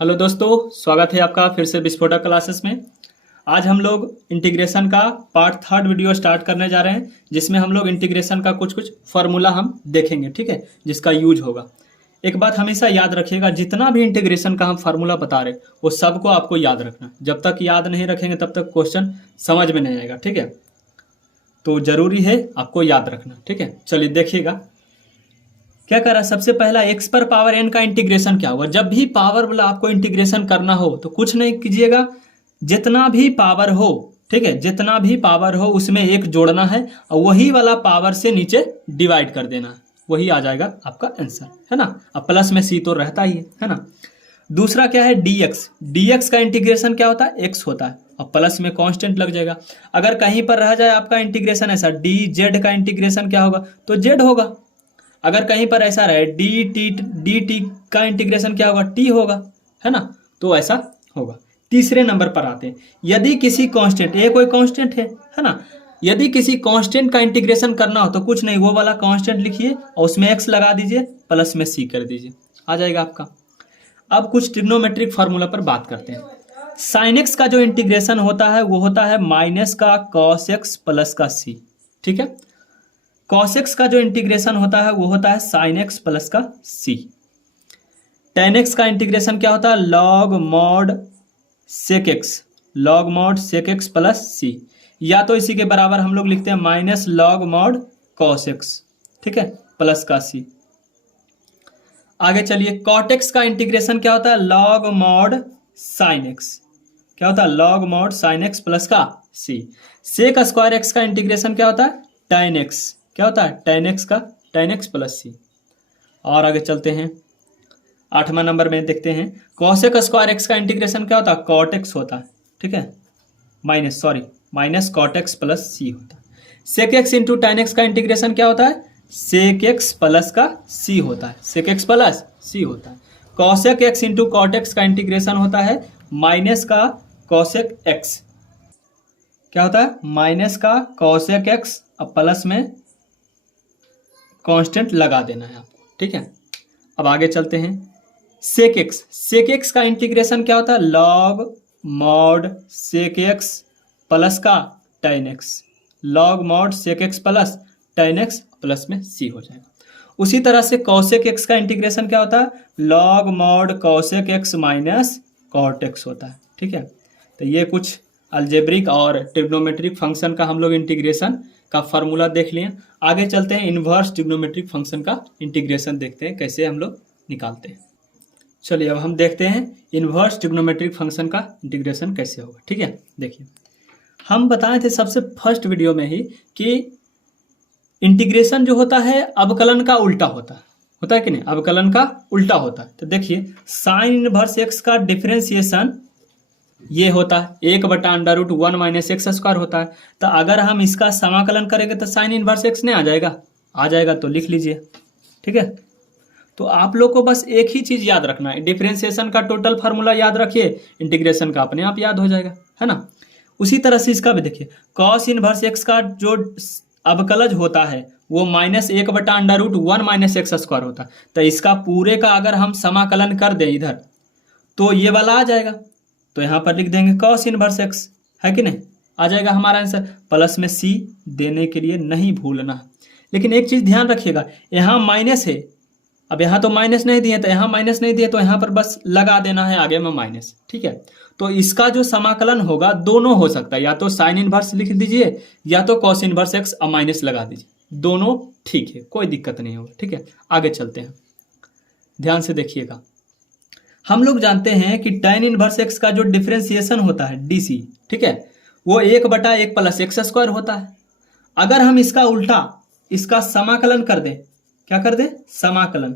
Hello दोस्तों, स्वागत है आपका फिर से विस्फोटक क्लासेस में। आज हम लोग इंटीग्रेशन का पार्ट 3 वीडियो स्टार्ट करने जा रहे हैं, जिसमें हम लोग इंटीग्रेशन का कुछ फार्मूला हम देखेंगे, ठीक है, जिसका यूज होगा। एक बात हमेशा याद रखिएगा, जितना भी इंटीग्रेशन का हम फार्मूला बता रहे वो सबको आपको याद रखना। जब तक याद नहीं रखेंगे तब तक क्वेश्चन समझ में नहीं आएगा, ठीक है। तो जरूरी है आपको याद रखना, ठीक है। चलिए देखिएगा क्या कर रहा है। सबसे पहला x पर पावर n का इंटीग्रेशन क्या होगा। जब भी पावर वाला आपको इंटीग्रेशन करना हो तो कुछ नहीं कीजिएगा, जितना भी पावर हो, ठीक है, जितना भी पावर हो उसमें एक जोड़ना है और वही वाला पावर से नीचे डिवाइड कर देना है, वही आ जाएगा आपका आंसर, है ना। अब प्लस में c तो रहता ही है ना। दूसरा क्या है dx का इंटीग्रेशन क्या होता है, x होता है और प्लस में कांस्टेंट लग जाएगा। अगर कहीं पर रह जाए आपका इंटीग्रेशन ऐसा dz का इंटीग्रेशन क्या होगा, तो z होगा। अगर कहीं पर ऐसा रहे dt का इंटीग्रेशन क्या होगा, t होगा, है ना। तो ऐसा होगा। तीसरे नंबर पर आते हैं, यदि किसी कांस्टेंट, ये कोई कांस्टेंट है ना, यदि किसी कांस्टेंट का इंटीग्रेशन करना हो तो कुछ नहीं, वो वाला कांस्टेंट लिखिए और उसमें x लगा दीजिए, प्लस में c कर दीजिए, आ जाएगा आपका। अब कुछ ट्रिग्नोमेट्रिक फार्मूला पर बात करते हैं। साइन x का जो इंटीग्रेशन होता है वो होता है माइनस का cos x प्लस का c, ठीक है। cos x का जो इंटीग्रेशन होता है वो होता है sin x प्लस का c। tan x का इंटीग्रेशन क्या होता है, log mod sec x plus c, या तो इसी के बराबर हम लोग लिखते हैं minus log mod cos x, ठीक है, प्लस का c। आगे चलिए, cot x का इंटीग्रेशन क्या होता है, log mod sin x, क्या होता है, log mod sin x plus का c। sec स्क्वायर x का इंटीग्रेशन क्या होता है, tan x, क्या होता है, tan x प्लस c। और आगे चलते हैं, 8वां नंबर में देखते हैं, cosec स्क्वायर x का इंटीग्रेशन क्या होता है, cot x होता है, ठीक है, minus cot x plus c होता है। sec x into tan x का इंटीग्रेशन क्या होता है, sec x प्लस का c होता है, sec x प्लस c होता है। cosec x into cot x का इंटीग्रेशन होता है माइनस का cosec x, क्या होता है, माइनस का cosec x अब प्लस में कांस्टेंट लगा देना है आपको, ठीक है। अब आगे चलते हैं, sec x का इंटीग्रेशन क्या होता है, log mod sec x plus का tan x, log mod sec x plus tan x plus में c हो जाएगा। उसी तरह से cosec x का इंटीग्रेशन क्या होता है, log mod cosec x minus cot x होता है, ठीक है। तो ये कुछ अलजेब्रिक और ट्रिग्नोमेट्रिक फंक्शन का हम लोग इंटीग्रेशन का फार्मूला देख लिए। आगे चलते हैं, इन्वर्स ट्रिग्नोमेट्रिक फंक्शन का इंटीग्रेशन देखते हैं कैसे हम लोग निकालते हैं। चलिए अब हम देखते हैं इन्वर्स ट्रिग्नोमेट्रिक फंक्शन का इंटीग्रेशन कैसे होगा, ठीक है। देखिए, हम बताए थे सबसे फर्स्ट वीडियो में ही कि इंटीग्रेशन जो होता है अवकलन का उल्टा होता है कि नहीं, अवकलन का उल्टा होता है। तो देखिए, साइन इनवर्स एक्स का डिफरेंशिएशन ये होता है 1/√1 माइनस एक्स स्क्वायर होता है। तो अगर हम इसका समाकलन करेंगे तो साइन इनवर्स एक्स नहीं आ जाएगा, तो लिख लीजिए, ठीक है। तो आप लोग को बस एक ही चीज याद रखना है, डिफरेंशिएशन का टोटल फार्मूला याद रखिए, इंटीग्रेशन का अपने आप याद हो जाएगा, है ना। उसी तरह से इसका भी देखिए, कॉस इनवर्स एक्स का जो अवकलज होता है वो -1/√1 माइनस एक्स स्क्वायर होता है। तो इसका पूरे का अगर हम समाकलन कर दें इधर तो ये वाला आ जाएगा, तो यहाँ पर लिख देंगे cos इनवर्स x, है कि नहीं, आ जाएगा हमारा आंसर। प्लस में c देने के लिए नहीं भूलना। लेकिन एक चीज ध्यान रखिएगा, यहाँ माइनस है, अब यहाँ तो माइनस नहीं दिए, तो यहाँ माइनस नहीं दिए तो यहाँ पर बस लगा देना है आगे में माइनस, ठीक है। तो इसका जो समाकलन होगा दोनों हो सकता है, या तो साइन इनवर्स लिख दीजिए या तो cos इनवर्स x और माइनस लगा दीजिए, दोनों ठीक है, कोई दिक्कत नहीं होगा, ठीक है। आगे चलते हैं, ध्यान से देखिएगा। हम लोग जानते हैं कि tan इनवर्स x का जो डिफरेंशिएशन होता है dc, ठीक है, वो 1/1 प्लस एक्स स्क्वायर होता है। अगर हम इसका उल्टा, इसका समाकलन कर दें, क्या कर दें, समाकलन,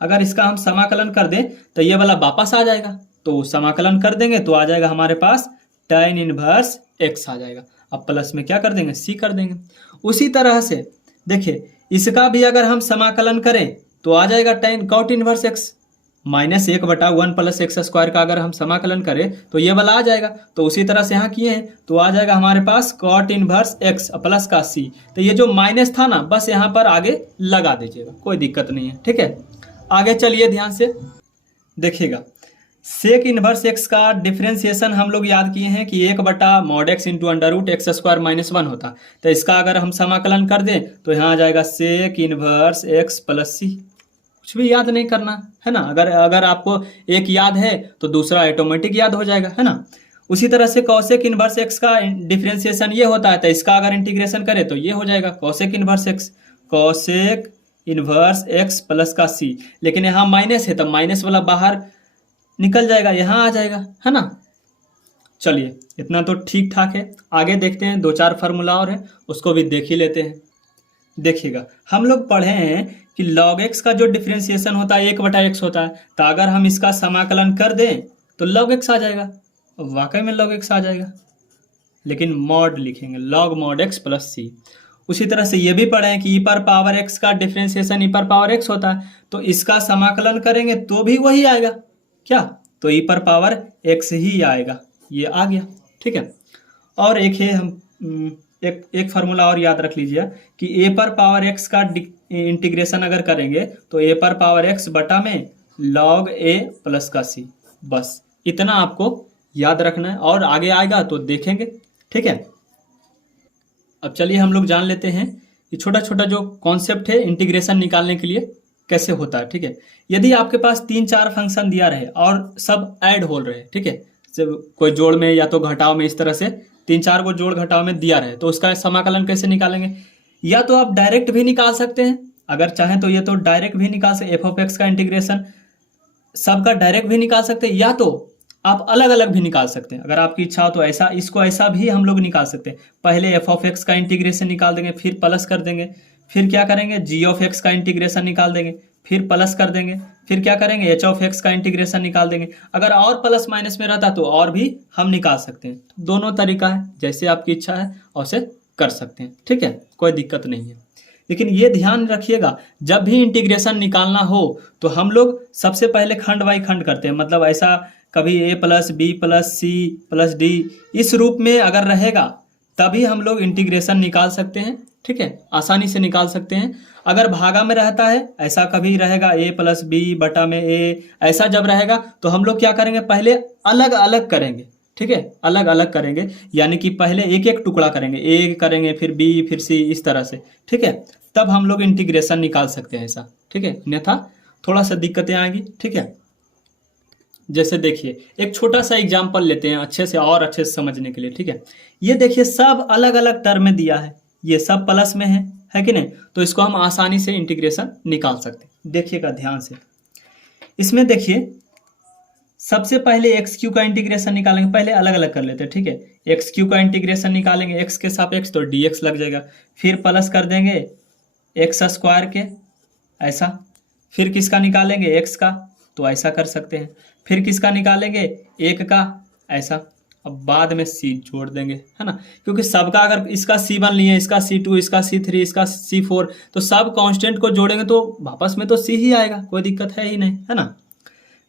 अगर इसका हम समाकलन कर दें तो ये वाला वापस आ जाएगा, तो समाकलन कर देंगे तो आ जाएगा हमारे पास tan इनवर्स x आ जाएगा। अब प्लस में क्या कर देंगे, c कर देंगे। उसी तरह से देखिए, इसका भी अगर हम समाकलन करें तो आ जाएगा tan cot inverse x, -1/1 plus x square का अगर हम समाकलन करें तो ये वाला आ जाएगा। तो उसी तरह से यहाँ किए हैं तो आ जाएगा हमारे पास cot इनवर्स x प्लस का c। तो ये जो माइनस था ना, बस यहाँ पर आगे लगा दीजिएगा, कोई दिक्कत नहीं है, ठीक है। आगे चलिए ध्यान से देखिएगा, सेक इनवर्स एक्स का डिफरेंशिएशन हम लोग याद किए हैं कि 1/mod x इंटू √x² - 1 होता। तो इसका अगर हम समाकलन कर दें तो यहाँ आ जाएगा सेक इनवर्स x प्लस सी। कुछ भी याद नहीं करना है ना। अगर अगर आपको एक याद है तो दूसरा ऑटोमेटिक याद हो जाएगा, है ना। उसी तरह से कॉसेक इनवर्स एक्स का डिफरेंशिएशन ये होता है, तो इसका अगर इंटीग्रेशन करें तो ये हो जाएगा cosec inverse x, cosec inverse x plus का सी। लेकिन यहाँ माइनस है तो माइनस वाला बाहर निकल जाएगा, यहाँ आ जाएगा, है ना। चलिए इतना तो ठीक ठाक है। आगे देखते हैं, 2-4 फार्मूला और है, उसको भी देख ही लेते हैं। देखिएगा, हम लोग पढ़े हैं कि log x का जो डिफरेंशिएशन होता है 1/x होता है। तो अगर हम इसका समाकलन कर दें तो log x आ जाएगा। वाकई में log x आ जाएगा, लेकिन मॉड लिखेंगे, log mod x प्लस सी। उसी तरह से ये भी पढ़े हैं कि e पर पावर x का डिफरेंशिएशन e पर पावर x होता है। तो इसका समाकलन करेंगे तो भी वही आएगा क्या, तो e पर पावर x ही आएगा। ये आ गया, ठीक है। और एक है, हम एक फार्मूला और याद रख लीजिए कि a पर पावर x का इंटीग्रेशन अगर करेंगे तो a पर पावर x बटा में log a प्लस का c। बस इतना आपको याद रखना है, और आगे आएगा तो देखेंगे, ठीक है। अब चलिए हम लोग जान लेते हैं कि छोटा छोटा जो कॉन्सेप्ट है इंटीग्रेशन निकालने के लिए कैसे होता है, ठीक है। यदि आपके पास 3-4 फंक्शन दिया रहे और सब ऐड हो रहे, ठीक है, जब कोई जोड़ में या तो घटाव में, इस तरह से 3-4 को जोड़ घटाव में दिया रहे, तो उसका समाकलन कैसे निकालेंगे। या तो आप डायरेक्ट भी निकाल सकते हैं, अगर चाहें तो ये तो डायरेक्ट भी निकाल सकते, f(x) का इंटीग्रेशन सबका डायरेक्ट भी निकाल सकते हैं, या तो आप अलग अलग भी निकाल सकते हैं। अगर आपकी इच्छा हो तो ऐसा, इसको ऐसा भी हम लोग निकाल सकते हैं। पहले f(x) का इंटीग्रेशन निकाल देंगे, फिर प्लस कर देंगे, फिर क्या करेंगे g(x) का इंटीग्रेशन निकाल देंगे, फिर प्लस कर देंगे, फिर क्या करेंगे h(x) का इंटीग्रेशन निकाल देंगे। अगर और प्लस माइनस में रहता तो और भी हम निकाल सकते हैं। दोनों तरीका है, जैसे आपकी इच्छा है वैसे कर सकते हैं, ठीक है, कोई दिक्कत नहीं है। लेकिन ये ध्यान रखिएगा, जब भी इंटीग्रेशन निकालना हो तो हम लोग सबसे पहले खंड बाई खंड करते हैं। मतलब ऐसा कभी a plus B plus C plus D इस रूप में अगर रहेगा तभी हम लोग इंटीग्रेशन निकाल सकते हैं, ठीक है, आसानी से निकाल सकते हैं। अगर भागा में रहता है, ऐसा कभी रहेगा a प्लस बी बटा में a, ऐसा जब रहेगा तो हम लोग क्या करेंगे, पहले अलग अलग करेंगे, ठीक है, अलग अलग करेंगे। यानी कि पहले एक एक टुकड़ा करेंगे, a करेंगे फिर b फिर c, इस तरह से, ठीक है, तब हम लोग इंटीग्रेशन निकाल सकते हैं ऐसा, ठीक है। अन्यथा थोड़ा सा दिक्कतें आएंगी, ठीक है। जैसे देखिए एक छोटा सा एग्जाम्पल लेते हैं अच्छे से और अच्छे से समझने के लिए, ठीक है। ये देखिए सब अलग अलग टर्म में दिया है, ये सब प्लस में है कि नहीं, तो इसको हम आसानी से इंटीग्रेशन निकाल सकते हैं। देखिएगा ध्यान से, इसमें देखिए सबसे पहले x³ का इंटीग्रेशन निकालेंगे, पहले अलग अलग कर लेते हैं, ठीक है। x³ का इंटीग्रेशन निकालेंगे x के सापेक्ष तो dx लग जाएगा, फिर प्लस कर देंगे x² के, ऐसा। फिर किसका निकालेंगे, x का, तो ऐसा कर सकते हैं। फिर किसका निकालेंगे, 1 का, ऐसा। अब बाद में c जोड़ देंगे, है ना, क्योंकि सबका अगर इसका c1 लिए, इसका c2, इसका c3, इसका c4, तो सब कांस्टेंट को जोड़ेंगे तो वापस में तो c ही आएगा, कोई दिक्कत है ही नहीं, है ना।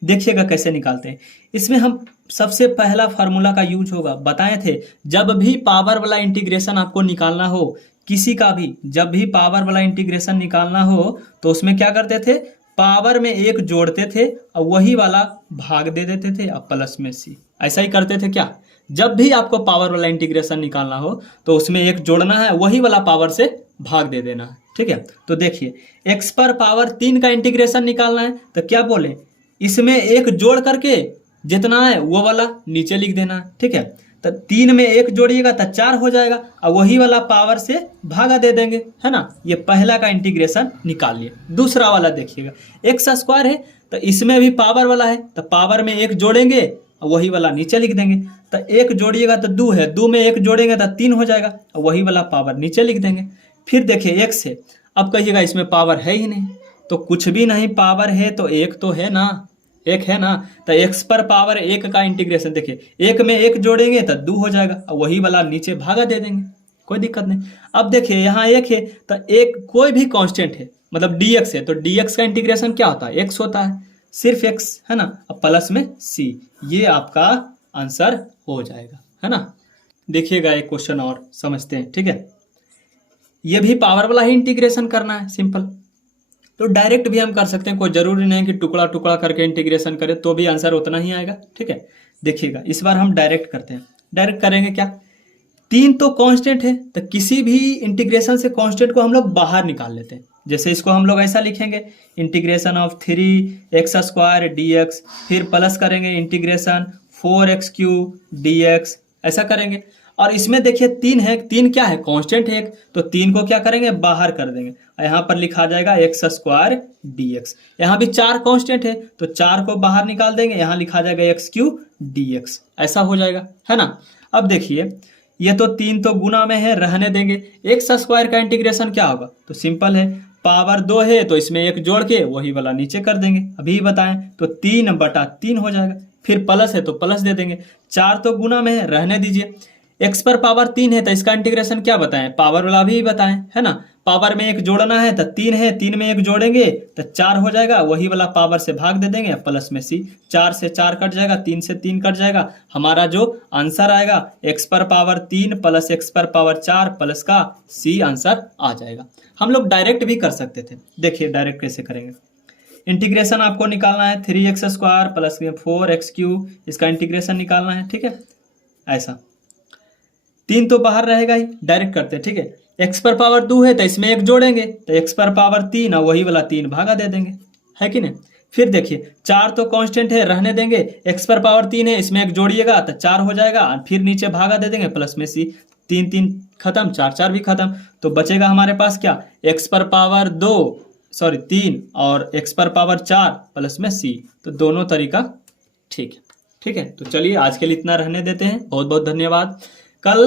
देखिएगा कैसे निकालते हैं। इसमें हम सबसे पहला फार्मूला का यूज होगा, बताए थे जब भी पावर वाला इंटीग्रेशन आपको निकालना हो, किसी का भी जब भी पावर वाला इंटीग्रेशन निकालना हो तो उसमें क्या करते थे, पावर में 1 जोड़ते थे और वही वाला भाग दे देते थे और प्लस में c, ऐसा ही करते थे क्या। जब भी आपको पावर वाला इंटीग्रेशन निकालना हो तो उसमें 1 जोड़ना है, वही वाला पावर से भाग दे देना है, ठीक है। तो देखिए x पर पावर 3 का इंटीग्रेशन निकालना है, तो क्या बोले, इसमें 1 जोड़ करके जितना है वो वाला नीचे लिख देना है, ठीक है। तो 3 में 1 जोड़िएगा तो 4 हो जाएगा और वही वाला पावर से भागा दे देंगे, है ना। ये पहला का इंटीग्रेशन निकाल लिए। दूसरा वाला देखिएगा, x² है तो इसमें भी पावर वाला है, तो पावर में 1 जोड़ेंगे और वही वाला नीचे लिख देंगे। तो 1 जोड़िएगा तो 2 है, 2 में 1 जोड़ेंगे तो 3 हो जाएगा और वही वाला पावर नीचे लिख देंगे। फिर देखिए x है, अब कहिएगा इसमें पावर है ही नहीं, तो कुछ भी नहीं पावर है तो 1 तो है ना, 1 है ना। तो x पर पावर 1 का इंटीग्रेशन देखिए, 1 में 1 जोड़ेंगे तो 2 हो जाएगा और वही वाला नीचे भागा दे देंगे, कोई दिक्कत नहीं। अब देखिए यहाँ 1 है तो 1 कोई भी कांस्टेंट है, मतलब dx है, तो dx का इंटीग्रेशन क्या होता है, x होता है, सिर्फ x, है ना, अब प्लस में c, ये आपका आंसर हो जाएगा, है ना। देखिएगा एक क्वेश्चन और समझते हैं, ठीक है। ये भी पावर वाला ही इंटीग्रेशन करना है, सिंपल। तो डायरेक्ट भी हम कर सकते हैं, कोई जरूरी नहीं कि टुकड़ा टुकड़ा करके इंटीग्रेशन करें तो भी आंसर उतना ही आएगा। ठीक है, देखिएगा इस बार हम डायरेक्ट करते हैं। डायरेक्ट करेंगे क्या, 3 तो कांस्टेंट है, तो किसी भी इंटीग्रेशन से कांस्टेंट को हम लोग बाहर निकाल लेते हैं। जैसे इसको हम लोग ऐसा लिखेंगे, इंटीग्रेशन ऑफ 3x² dx, फिर प्लस करेंगे इंटीग्रेशन 4x³ dx, ऐसा करेंगे। और इसमें देखिए 3 है, 3 क्या है, कांस्टेंट है एक, तो 3 को क्या करेंगे, बाहर कर देंगे। यहाँ पर लिखा जाएगा x² dx। यहाँ भी 4 कांस्टेंट है, तो 4 को बाहर निकाल देंगे, यहाँ लिखा जाएगा x³ dx, ऐसा हो जाएगा, है ना। अब देखिए ये तो 3 तो गुना में है, रहने देंगे। x² का इंटीग्रेशन क्या होगा, तो सिंपल है, पावर 2 है तो इसमें 1 जोड़ के वही वाला नीचे कर देंगे, अभी बताएं, तो 3/3 हो जाएगा। फिर प्लस है तो प्लस दे देंगे, 4 तो गुना में है, रहने दीजिए। x पर पावर 3 है तो इसका इंटीग्रेशन क्या बताएं, पावर वाला भी बताएं, है ना। पावर में 1 जोड़ना है तो 3 है, 3 में 1 जोड़ेंगे तो 4 हो जाएगा, वही वाला पावर से भाग दे देंगे, प्लस में c, 4 से 4 कट जाएगा, 3 से 3 कट जाएगा। हमारा जो आंसर आएगा x पर पावर 3 प्लस x पर पावर 4 प्लस का c आंसर आ जाएगा। हम लोग डायरेक्ट भी कर सकते थे, देखिए डायरेक्ट कैसे करेंगे। इंटीग्रेशन आपको निकालना है 3x² प्लस 4x³, इसका इंटीग्रेशन निकालना है। ठीक है, ऐसा 3 तो बाहर रहेगा ही, डायरेक्ट करते हैं। ठीक है, x पर पावर 2 है तो इसमें 1 जोड़ेंगे तो x पर पावर 3 और वही वाला 3 भागा दे देंगे, है कि नहीं। फिर देखिए 4 तो कांस्टेंट है, रहने देंगे। x पर पावर 3 है, इसमें 1 जोड़िएगा तो 4 हो जाएगा, फिर नीचे भागा दे देंगे, प्लस में c, 3 3 खत्म, 4 4 भी खत्म, तो बचेगा हमारे पास क्या, x पर पावर 3 और x पर पावर 4 प्लस में c, तो दोनों तरीका ठीक है। ठीक है, तो चलिए आज के लिए इतना रहने देते हैं। बहुत बहुत धन्यवाद।